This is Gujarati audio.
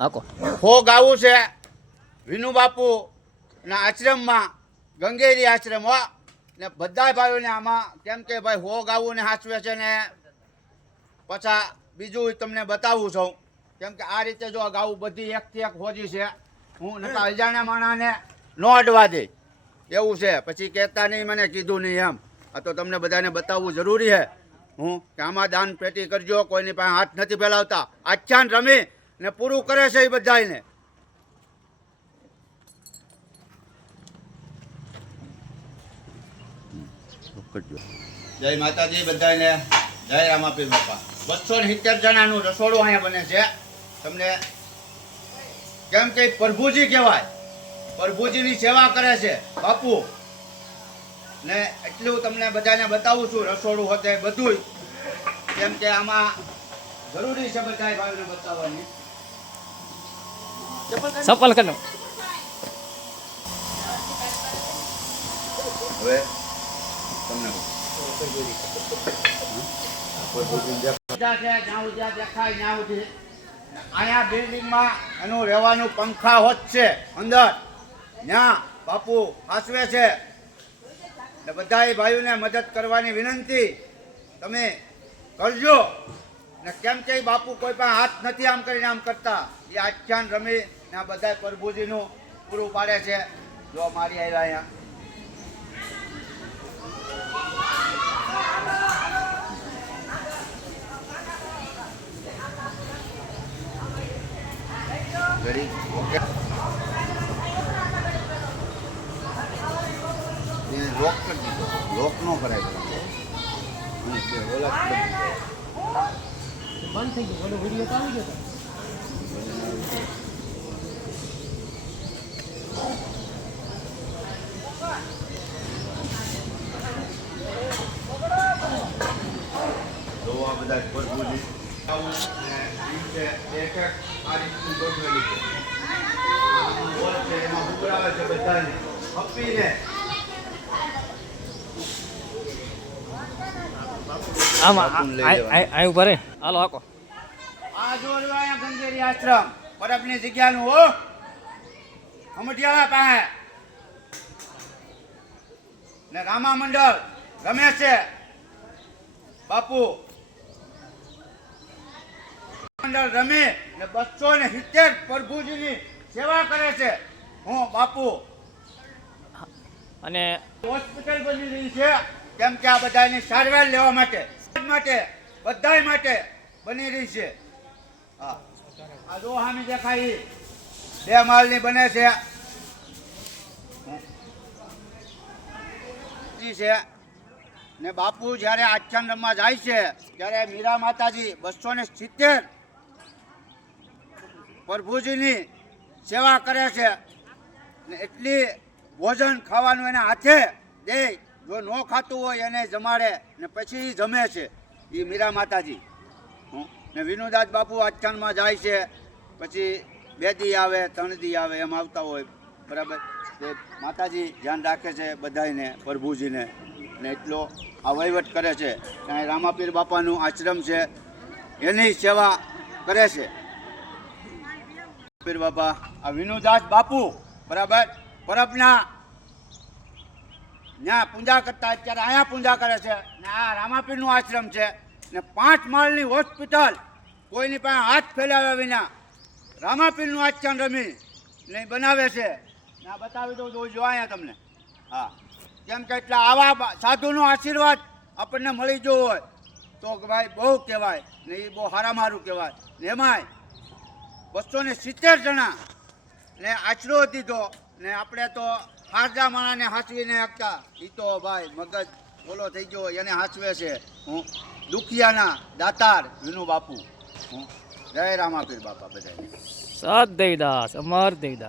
આકો હો ગાવું છે વિનુ બાપુ ના આશ્રમમાં ગંગેરી આશ્રમ હો ને બધા ભાઈઓને આમાં કેમ કે ભાઈ હો ગાવું ને હાચવે છે ને પાછા બીજું તમને બતાવું છું કેમ કે આ રીતે જો ગાવું બધી એકથી એક હોજી છે હું નકા અજાણ્યા માણાને ન અડવા દે એવું છે પછી કહેતા નહીં મને કીધું નહીં એમ આ તો તમને બધાને બતાવવું જરૂરી છે હું કે આમાં દાન પેટી કરજો કોઈની પાસે હાથ નથી ફેલાવતા આખ્યાન રમી ને પૂરું કરે છે એ બધાને જય માતાજી બધાને જય રામાપીર બાપા 270 જણાનું રસોડું અહીંયા બને છે તમને કેમ કે પ્રભુજી કહેવાય પ્રભુજીની સેવા કરે છે બાપુ ને એટલું તમને બધાને બતાવું છું રસોડું હોતે બધું કેમ કે આમાં જરૂરી છે બધા ભાઈઓને બતાવવાની સફળ કરો હવે તમને અહીંયા બિલ્ડિંગમાં એનું રહેવાનું પંખા હોત છે અંદર ત્યાં બાપુ હાસવે છે ને બધા ભાઈઓને મદદ કરવાની વિનંતી તમે કરજો ને કેમ કે બાપુ કોઈ પણ હાથ નથી આમ કરીને આમ કરતા એ આખ્યાન રમી ને આ બધા પ્રભુજીનું પૂરું પાડે છે જો મારી આવ્યા અહીંયા Ready? Okay. ये लॉक कर दीजिए लॉक नो करेगा બંધ થઈ ગયો ઓલો વિડિયો તો આવી ગયો તો આ બધા પરબુજી આવું ને રીતે એક આ રીતનું ગોઠવેલું છે બોલ છે એમાં ઉભરાવે છે બધાને હપ્પીને આમાં આ ઉપર હાલો આકો આ જો અહીંયા ગંગેરી આશ્રમ બરફની જગ્યાનું હો અમઠિયાવા પાસે ને રામા મંડળ ગમે છે બાપુ મંડળ રમે ને 270 પ્રભુજીની સેવા કરે છે હું બાપુ અને હોસ્પિટલ બની રહી છે કેમ કે આ બધાની સારવાર લેવા માટે બધાય માટે બની રહી છે હા આ જો હામી દેખાય 2 માળની બને છે છે ને બાપુ જ્યારે આખ્યાન રમવા જાય છે ત્યારે મીરા માતાજી 270 પ્રભુજીની સેવા કરે છે ને એટલી ભોજન ખાવાનું એના હાથે દે જો ન ખાતું હોય એને જમાડે ને પછી જમે છે એ મીરા માતાજી ને વિનુદાસ બાપુ આખ્યાનમાં જાય છે પછી 2 દી આવે 3 દી આવે એમ આવતા હોય બરાબર તે માતાજી ધ્યાન રાખે છે બધાને પ્રભુજીને ને એટલો આ વહીવટ કરે છે ત્યાં રામાપીર બાપાનું આશ્રમ છે એની સેવા કરે છે પીર બાપા આ વિનુદાસ બાપુ બરાબર પરબના ત્યાં પૂજા કરતા અત્યારે અહીંયા પૂજા કરે છે ને આ રામાપીરનું આશ્રમ છે ને 5 માળની હોસ્પિટલ કોઈની પાસે હાથ ફેલાવ્યા વિના રામાપીરનું આખ્યાન રમી ને બનાવે છે ને આ બતાવી દઉં જો અહીંયા તમને હા કેમ કે એટલે આવા સાધુનો આશીર્વાદ આપણને મળી ગયો હોય તો ભાઈ બહુ કહેવાય ને એ બહુ સારામાં કહેવાય ને એમાંય 270 જણા ને આશરો દીધો ને આપણે તો હારજા માણાને હાંચવીને આપતા એ તો ભાઈ મગજ બોલો થઈ ગયો એને હાંચવે છે હું દુખિયાના દાતાર વિનુ બાપુ હું જય રામાપીર બાપા બધાને સત દેવદાસ અમર દેવદાસ